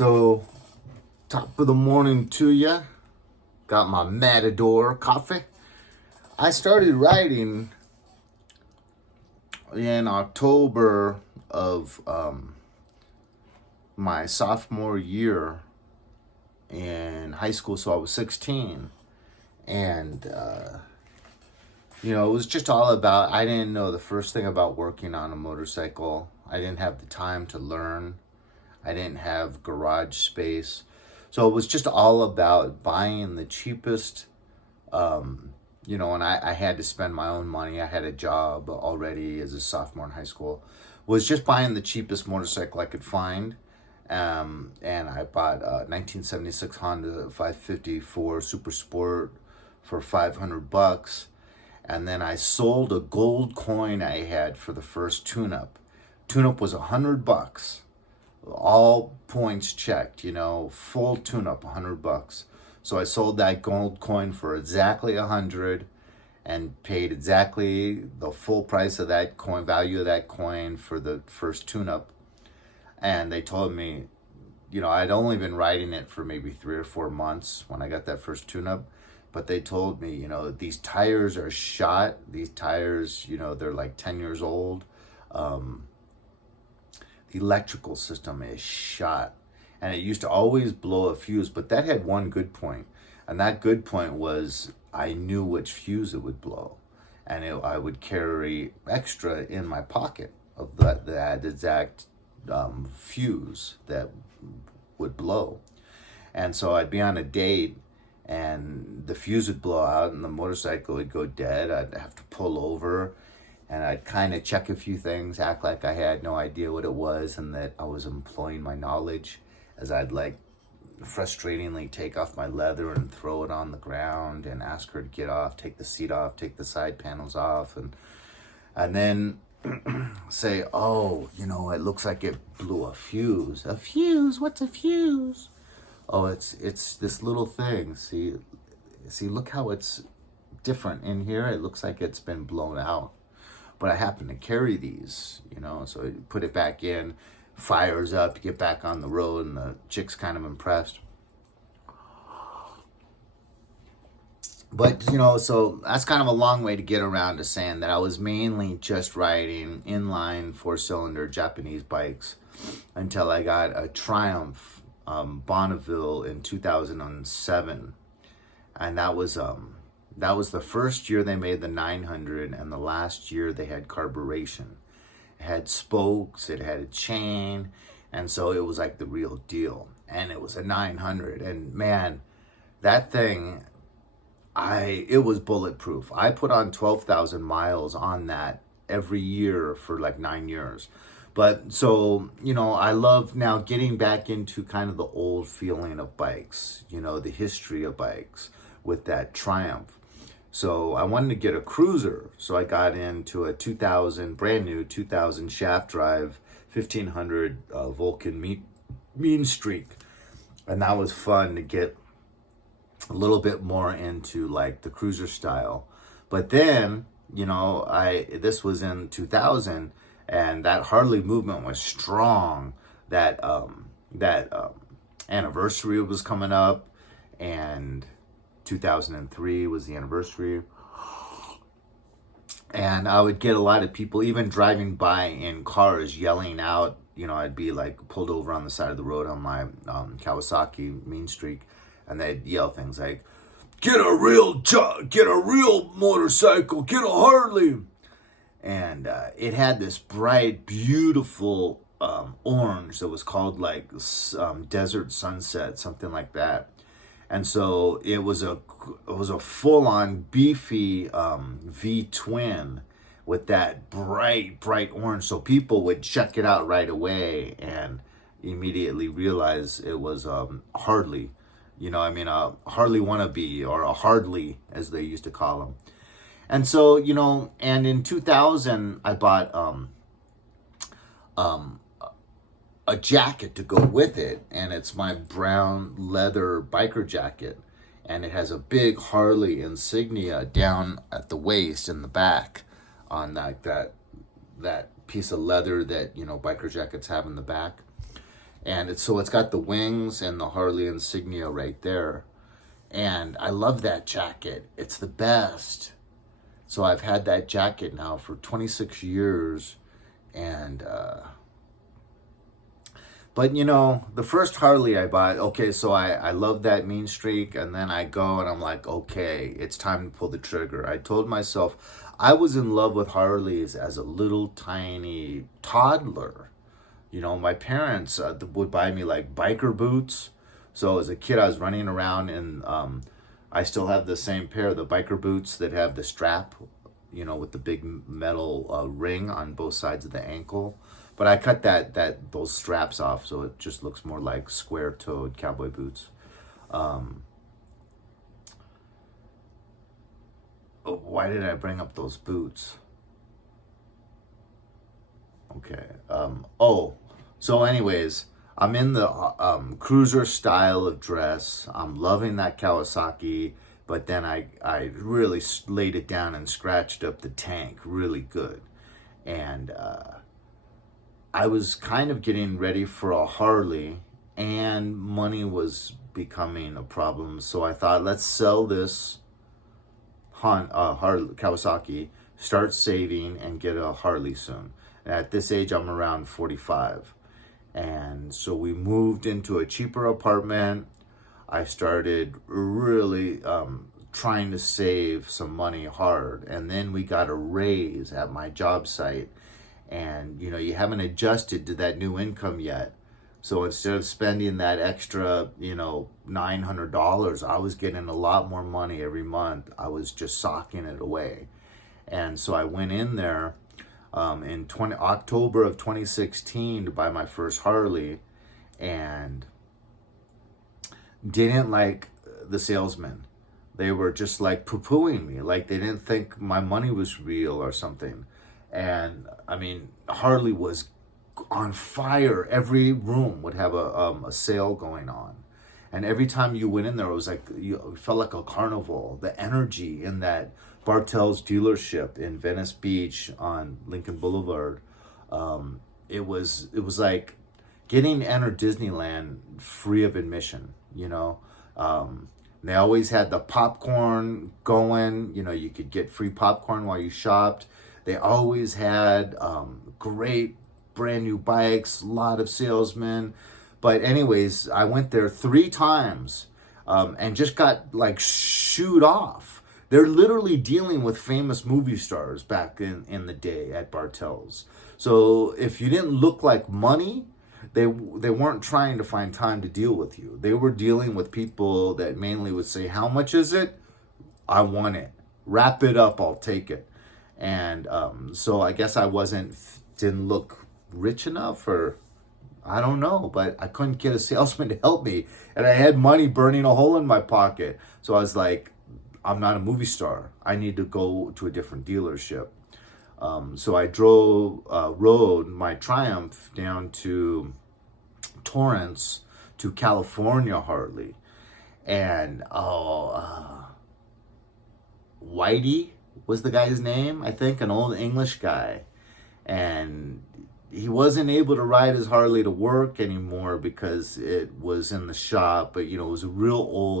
So, top of the morning to ya. Got my Matador coffee. I started writing in October of my sophomore year in high school, so I was 16. And, it was just all about, I didn't know the first thing about working on a motorcycle. I didn't have the time to learn. I didn't have garage space. So it was just all about buying the cheapest, and I had to spend my own money. I had a job already as a sophomore in high school. Was just buying the cheapest motorcycle I could find. And I bought a 1976 Honda 554 Super Sport for $500. And then I sold a gold coin I had for the first tune-up. Tune-up was $100. All points checked, full tune-up, $100. So I sold that gold coin for exactly 100 and paid exactly the full price of that coin, value of that coin for the first tune-up. And they told me, I'd only been riding it for maybe 3 or 4 months when I got that first tune-up. But they told me, these tires are shot. These tires, they're like 10 years old. The electrical system is shot. And it used to always blow a fuse, but that had one good point. And that good point was I knew which fuse it would blow. And I would carry extra in my pocket of that exact fuse that would blow. And so I'd be on a date and the fuse would blow out and the motorcycle would go dead. I'd have to pull over and I'd kind of check a few things, act like I had no idea what it was and that I was employing my knowledge, as I'd frustratingly take off my leather and throw it on the ground and ask her to get off, take the seat off, take the side panels off, and then say, oh, it looks like it blew a fuse. A fuse? What's a fuse? Oh, it's this little thing. See, look how it's different in here. It looks like it's been blown out. But I happen to carry these, so I put it back in, fires up, get back on the road, and the chick's kind of impressed. But, so that's kind of a long way to get around to saying that I was mainly just riding inline 4-cylinder Japanese bikes until I got a Triumph Bonneville in 2007. And that was the first year they made the 900 and the last year they had carburation. It had spokes, it had a chain, and so it was like the real deal. And it was a 900, and man, that thing, it was bulletproof. I put on 12,000 miles on that every year for like 9 years. But so, I love now getting back into kind of the old feeling of bikes, the history of bikes with that Triumph. So I wanted to get a cruiser. So I got into a brand new 2000 shaft drive, 1500 Vulcan mean streak. And that was fun to get a little bit more into like the cruiser style. But then, this was in 2000 and that Harley movement was strong. That anniversary was coming up, and 2003 was the anniversary. And I would get a lot of people even driving by in cars yelling out, I'd be like pulled over on the side of the road on my Kawasaki mean streak, and they'd yell things like, get a real motorcycle, get a Harley. And it had this bright, beautiful orange that was called like Desert Sunset, something like that. And so it was a full-on beefy V-twin with that bright orange. So people would check it out right away and immediately realize it was Harley. A Harley wannabe, or a Hardley as they used to call them. And so, and in 2000, I bought a jacket to go with it, and it's my brown leather biker jacket, and it has a big Harley insignia down at the waist in the back on that piece of leather that biker jackets have in the back. And it's got the wings and the Harley insignia right there. And I love that jacket. It's the best. So I've had that jacket now for 26 years. And, but you know, the first Harley I bought, okay, so I love that mean streak. And then I go and I'm like, okay, it's time to pull the trigger. I told myself I was in love with Harleys as a little tiny toddler. You know, my parents would buy me like biker boots. So as a kid, I was running around and I still have the same pair, the biker boots that have the strap, you know, with the big metal ring on both sides of the ankle. But I cut those straps off, so it just looks more like square-toed cowboy boots. Why did I bring up those boots? Okay. So anyways, I'm in the cruiser style of dress. I'm loving that Kawasaki, but then I really laid it down and scratched up the tank really good. And I was kind of getting ready for a Harley, and money was becoming a problem. So I thought, let's sell this Harley Kawasaki, start saving, and get a Harley soon. And at this age, I'm around 45. And so we moved into a cheaper apartment. I started really trying to save some money hard. And then we got a raise at my job site. And, you know, you haven't adjusted to that new income yet. So instead of spending that extra, you know, $900, I was getting a lot more money every month. I was just socking it away. And so I went in there in October of 2016 to buy my first Harley, and didn't like the salesman. They were just like poo-pooing me, like they didn't think my money was real or something. And I mean, Harley was on fire. Every room would have a sale going on. And every time you went in there, it was like, you felt like a carnival. The energy in that Bartell's dealership in Venice Beach on Lincoln Boulevard, it was like getting to enter Disneyland free of admission, you know. They always had the popcorn going, you know, you could get free popcorn while you shopped. They always had great brand new bikes, a lot of salesmen. But anyways, I went there 3 times and just got like shooed off. They're literally dealing with famous movie stars back in the day at Bartell's. So if you didn't look like money, they weren't trying to find time to deal with you. They were dealing with people that mainly would say, how much is it? I want it. Wrap it up, I'll take it. And so I guess didn't look rich enough, or I don't know, but I couldn't get a salesman to help me. And I had money burning a hole in my pocket. So I was like, I'm not a movie star. I need to go to a different dealership. So I rode my Triumph down to Torrance to California Harley. And Whitey was the guy's name, I think, an old English guy. And he wasn't able to ride his Harley to work anymore because it was in the shop. But, you know, it was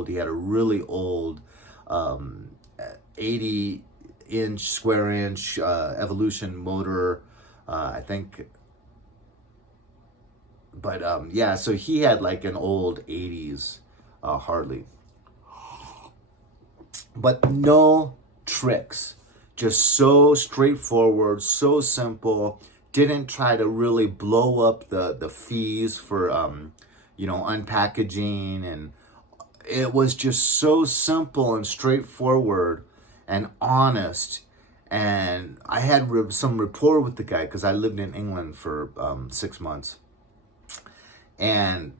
he had a really old 80-inch, square-inch Evolution motor, I think. But, yeah, so he had like an old 80s Harley. But no tricks. Just so straightforward, so simple. Didn't try to really blow up the fees for, you know, unpackaging. And it was just so simple and straightforward and honest. And I had some rapport with the guy because I lived in England for 6 months. And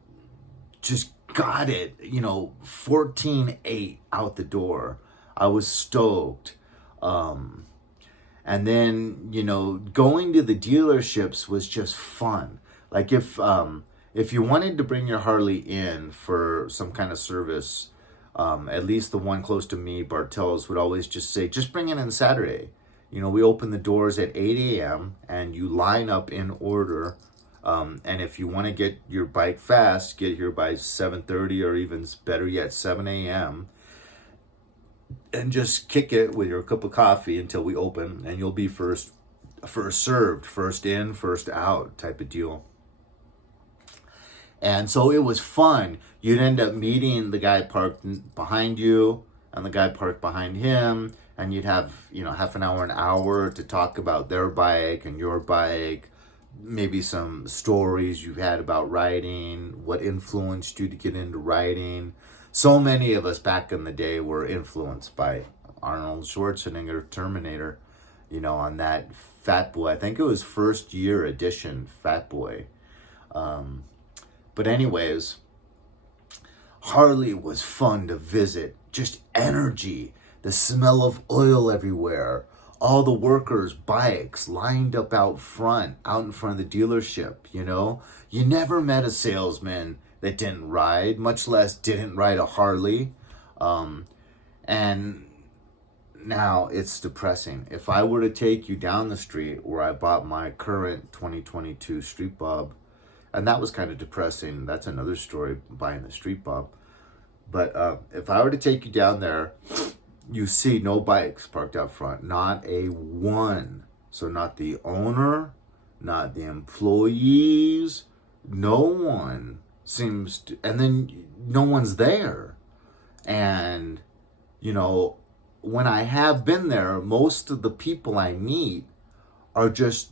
just got it, you know, 14.8 out the door. I was stoked. And then, you know, going to the dealerships was just fun. Like if you wanted to bring your Harley in for some kind of service, at least the one close to me, Bartell's, would always just say, just bring it in Saturday. You know, we open the doors at 8 a.m. and you line up in order And if you want to get your bike fast, get here by 7:30 or even better yet, 7 a.m. and just kick it with your cup of coffee until we open, and you'll be first served, first in, first out type of deal. And so it was fun. You'd end up meeting the guy parked behind you and the guy parked behind him, and you'd have, half an hour to talk about their bike and your bike, maybe some stories you've had about riding, what influenced you to get into riding. So many of us back in the day were influenced by Arnold Schwarzenegger, Terminator, on that Fat Boy. I think it was first year edition Fat Boy. But anyways, Harley was fun to visit. Just energy, the smell of oil everywhere, all the workers' bikes lined up out in front of the dealership, You never met a salesman that didn't ride, much less didn't ride a Harley. And now it's depressing. If I were to take you down the street where I bought my current 2022 Street Bob, and that was kind of depressing. That's another story, buying the Street Bob. But if I were to take you down there, you see no bikes parked out front. Not a one. So not the owner, not the employees. No one seems to, and then no one's there. And, when I have been there, most of the people I meet are just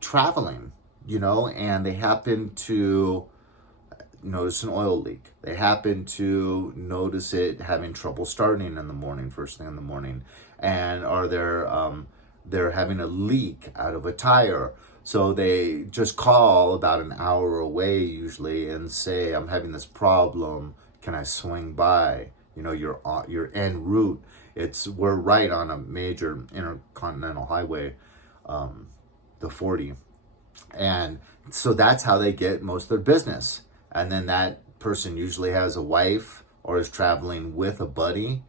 traveling. And they happen to notice an oil leak. They happen to notice it having trouble starting in the morning, first thing in the morning. And they're having a leak out of a tire. So they just call about an hour away usually and say, I'm having this problem. Can I swing by? Your en route. We're right on a major intercontinental highway, the 40. And so that's how they get most of their business. And then that person usually has a wife or is traveling with a buddy,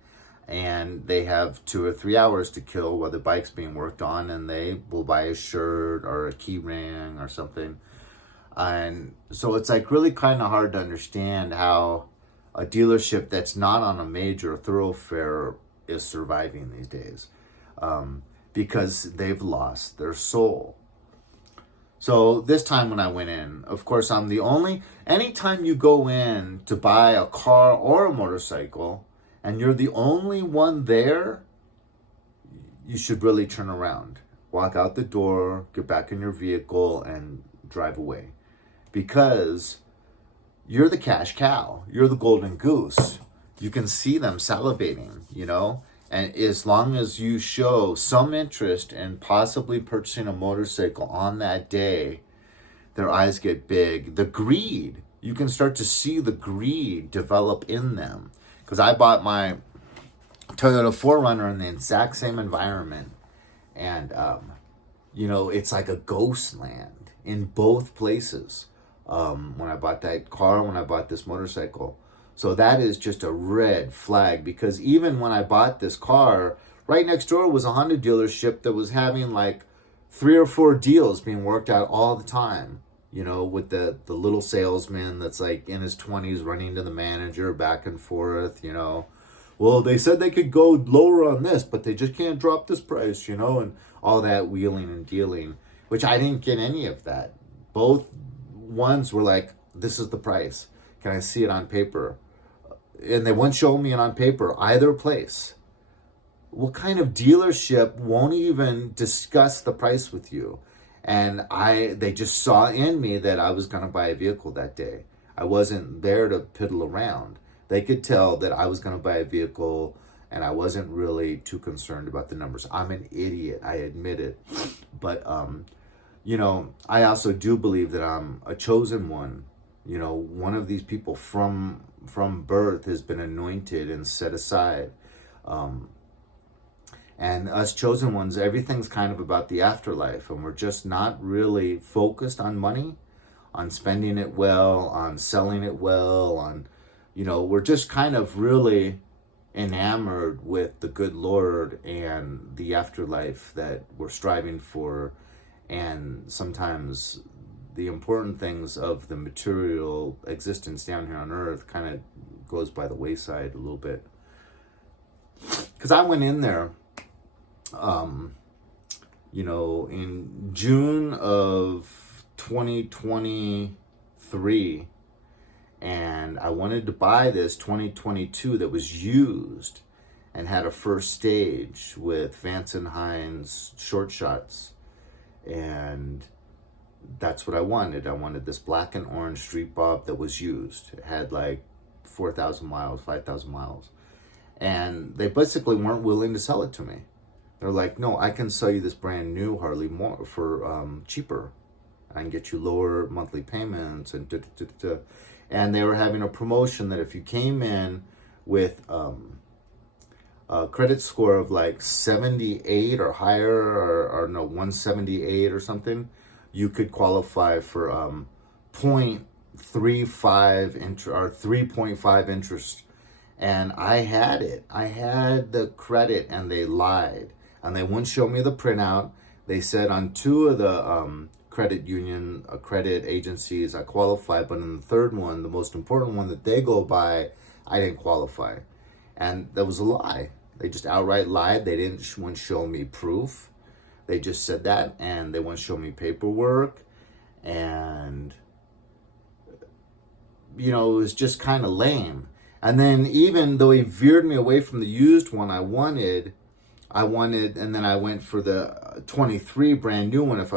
and they have 2 or 3 hours to kill while the bike's being worked on, and they will buy a shirt or a key ring or something. And so it's like really kind of hard to understand how a dealership that's not on a major thoroughfare is surviving these days, because they've lost their soul. So this time when I went in, of course, anytime you go in to buy a car or a motorcycle and you're the only one there, you should really turn around, walk out the door, get back in your vehicle and drive away, because you're the cash cow. You're the golden goose. You can see them salivating, and as long as you show some interest in possibly purchasing a motorcycle on that day, their eyes get big. The greed, you can start to see the greed develop in them. Because I bought my Toyota 4Runner in the exact same environment. And, it's like a ghost land in both places. When I bought that car, when I bought this motorcycle. So that is just a red flag, because even when I bought this car, right next door was a Honda dealership that was having like 3 or 4 deals being worked out all the time, with the little salesman that's like in his 20s running to the manager back and forth, Well, they said they could go lower on this, but they just can't drop this price, and all that wheeling and dealing, which I didn't get any of that. Both ones were like, this is the price. Can I see it on paper? And they wouldn't show me it on paper, either place. What kind of dealership won't even discuss the price with you? And they just saw in me that I was going to buy a vehicle that day. I wasn't there to piddle around. They could tell that I was going to buy a vehicle, and I wasn't really too concerned about the numbers. I'm an idiot, I admit it. But, I also do believe that I'm a chosen one. One of these people from birth has been anointed and set aside. And us chosen ones, everything's kind of about the afterlife, and we're just not really focused on money, on spending it well, on selling it well, on, we're just kind of really enamored with the good Lord and the afterlife that we're striving for. And sometimes the important things of the material existence down here on Earth kind of goes by the wayside a little bit. Because I went in there, in June of 2023, and I wanted to buy this 2022 that was used and had a first stage with Vance and Hines short shots. And that's what I wanted. I wanted this black and orange Street Bob that was used. It had like 4,000 miles, 5,000 miles. And they basically weren't willing to sell it to me. They're like, no, I can sell you this brand new Harley more for cheaper. I can get you lower monthly payments and And they were having a promotion that if you came in with a credit score of like 78 or higher, or no, 178 or something, you could qualify for 0.35 or 3.5 interest. And I had it. I had the credit, and they lied. And they wouldn't show me the printout. They said on 2 of the credit union, credit agencies, I qualified, but in the third one, the most important one that they go by, I didn't qualify. And that was a lie. They just outright lied. They wouldn't show me proof. They just said that, and they wouldn't show me paperwork. And, it was just kind of lame. And then even though he veered me away from the used one I wanted, and then I went for the 23 brand new one if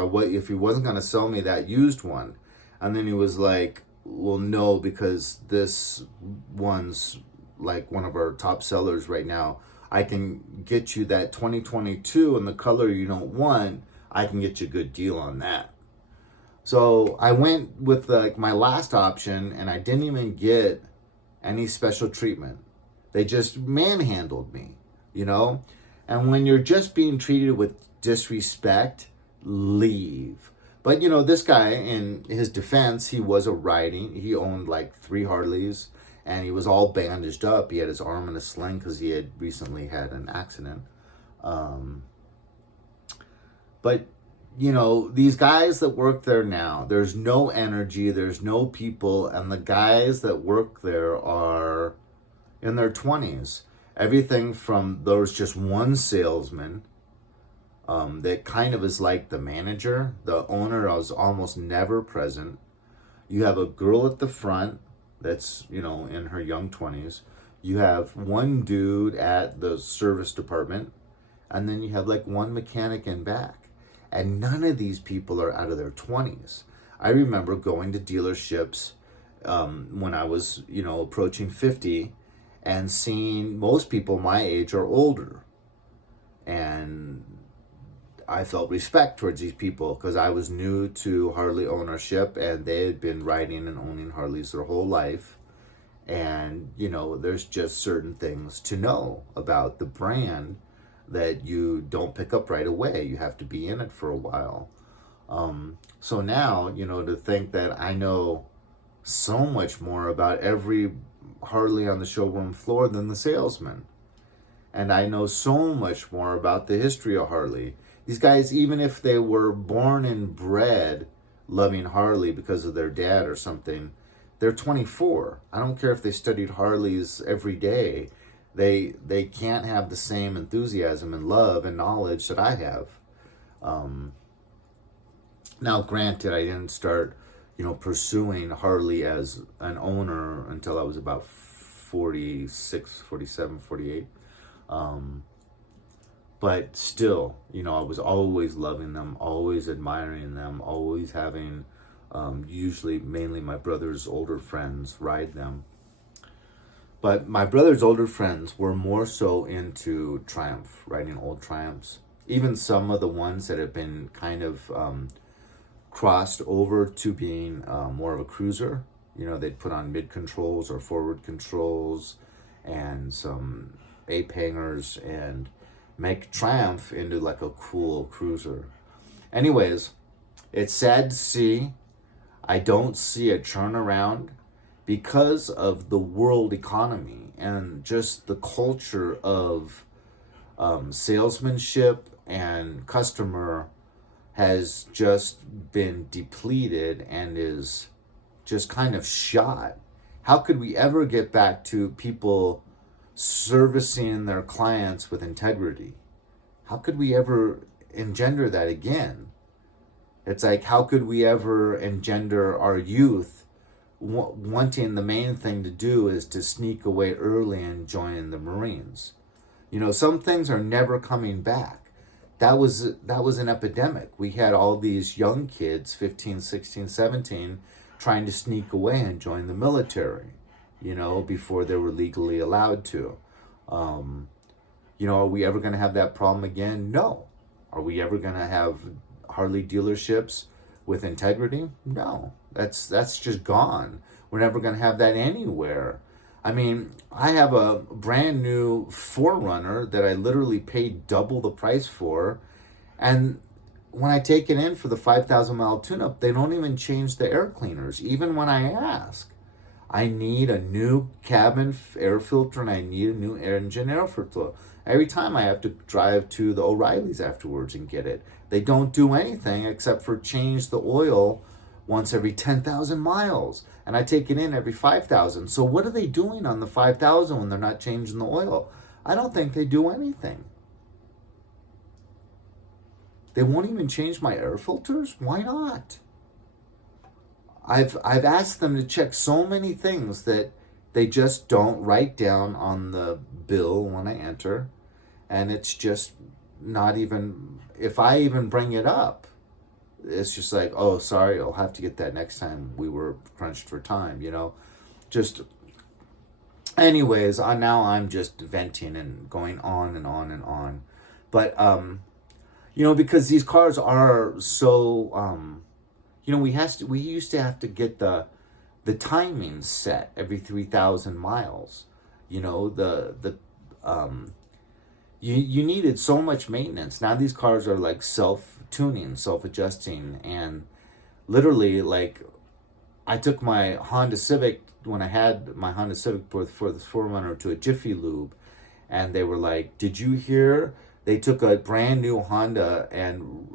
he wasn't going to sell me that used one. And then he was like, well, no, because this one's like one of our top sellers right now. I can get you that 2022 in the color you don't want. I can get you a good deal on that. So I went with my last option, and I didn't even get any special treatment. They just manhandled me, And when you're just being treated with disrespect, leave. But, this guy, in his defense, he was he owned like 3 Harleys, and he was all bandaged up. He had his arm in a sling because he had recently had an accident. But, these guys that work there now, there's no energy, there's no people, and the guys that work there are in their 20s. Everything from there's just one salesman that kind of is like the manager. The owner is almost never present. You have a girl at the front that's, in her young 20s. You have one dude at the service department, and then you have like one mechanic in back. And none of these people are out of their 20s. I remember going to dealerships when I was, approaching 50, and seeing most people my age are older. And I felt respect towards these people because I was new to Harley ownership, and they had been riding and owning Harleys their whole life. And, there's just certain things to know about the brand that you don't pick up right away. You have to be in it for a while. So now, to think that I know so much more about every Harley on the showroom floor than the salesman. And I know so much more about the history of Harley. These guys, even if they were born and bred loving Harley because of their dad or something, they're 24. I don't care if they studied Harleys every day. They can't have the same enthusiasm and love and knowledge that I have. Now, granted, I didn't start, pursuing Harley as an owner until I was about 46, 47, 48. But still, I was always loving them, always admiring them, always having, usually mainly my brother's older friends ride them. But my brother's older friends were more so into Triumph, riding old Triumphs. Even some of the ones that have been kind of crossed over to being more of a cruiser. They'd put on mid controls or forward controls and some ape hangers and make Triumph into like a cool cruiser. Anyways, it's sad to see. I don't see a turnaround because of the world economy and just the culture of salesmanship and customer has just been depleted and is just kind of shot. How could we ever get back to people servicing their clients with integrity? How could we ever engender that again? It's like, how could we ever engender our youth wanting the main thing to do is to sneak away early and join the Marines? You know, some things are never coming back. That was an epidemic. We had all these young kids, 15, 16, 17, trying to sneak away and join the military, you know, before they were legally allowed to. You know, are we ever going to have that problem again? No. Are we ever going to have Harley dealerships with integrity? No. That's just gone. We're never going to have that anywhere. I mean, I have a brand new 4Runner that I literally paid double the price for, and when I take it in for the 5,000 mile tune-up, they don't even change the air cleaners, even when I ask. I need a new cabin air filter and I need a new engine air filter. Every time I have to drive to the O'Reilly's afterwards and get it. They don't do anything except for change the oil once every 10,000 miles. And I take it in every 5,000. So what are they doing on the 5,000 when they're not changing the oil? I don't think they do anything. They won't even change my air filters? Why not? I've asked them to check so many things that they just don't write down on the bill when I enter. And it's just not even, if I even bring it up, it's just like, oh, sorry, I'll have to get that next time. We were crunched for time, you know. Just, anyways, now I'm just venting and going on and on and on. But, you know, because these cars are so, you know, we used to have to get the timing set every 3,000 miles. You know, you needed so much maintenance. Now these cars are like self-tuning, self-adjusting, and literally, like, I took my Honda Civic, when I had my Honda Civic for this 4Runner, to a Jiffy Lube, and they were like, did you hear? They took a brand new Honda and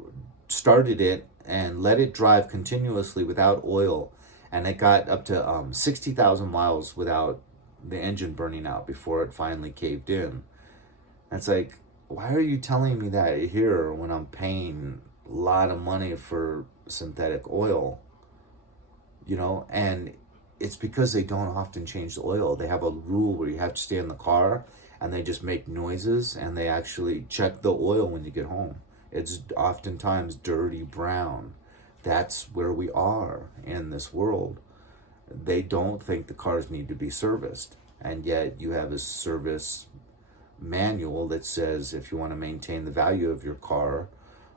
started it and let it drive continuously without oil, and it got up to 60,000 miles without the engine burning out before it finally caved in. And it's like, why are you telling me that here when I'm paying a lot of money for synthetic oil? You know, and it's because they don't often change the oil. They have a rule where you have to stay in the car and they just make noises, and they actually check the oil when you get home. It's oftentimes dirty brown. That's where we are in this world. They don't think the cars need to be serviced. And yet you have a service manual that says if you want to maintain the value of your car,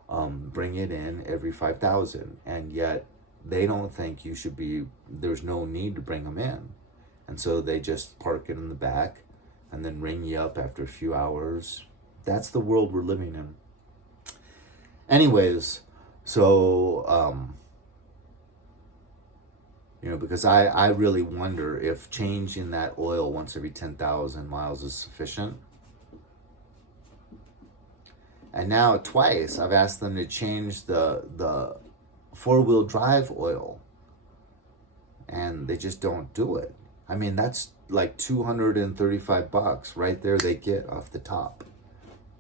bring it in every 5,000. And yet they don't think you should be, there's no need to bring them in. And so they just park it in the back and then ring you up after a few hours. That's the world we're living in. Anyways, so, you know, because I really wonder if changing that oil once every 10,000 miles is sufficient. And now twice I've asked them to change the four-wheel drive oil, and they just don't do it. I mean, that's like $235 right there they get off the top.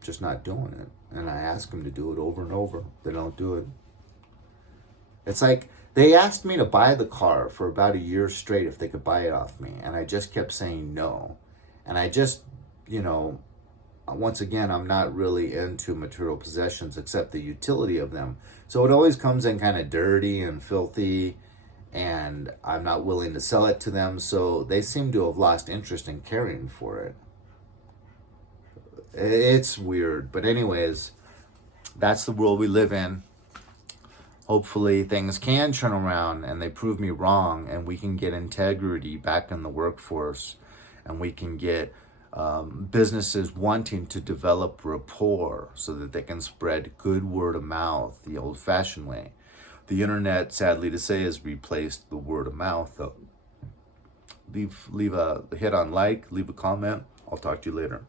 Just not doing it. And I ask them to do it over and over. They don't do it. It's like they asked me to buy the car for about a year straight if they could buy it off me. And I just kept saying no. And I just, you know, once again, I'm not really into material possessions except the utility of them. So it always comes in kind of dirty and filthy, and I'm not willing to sell it to them. So they seem to have lost interest in caring for it. It's weird. But anyways, that's the world we live in. Hopefully things can turn around and they prove me wrong, and we can get integrity back in the workforce, and we can get businesses wanting to develop rapport so that they can spread good word of mouth the old-fashioned way. The internet, sadly to say, has replaced the word of mouth. Leave a hit on like, leave a comment. I'll talk to you later.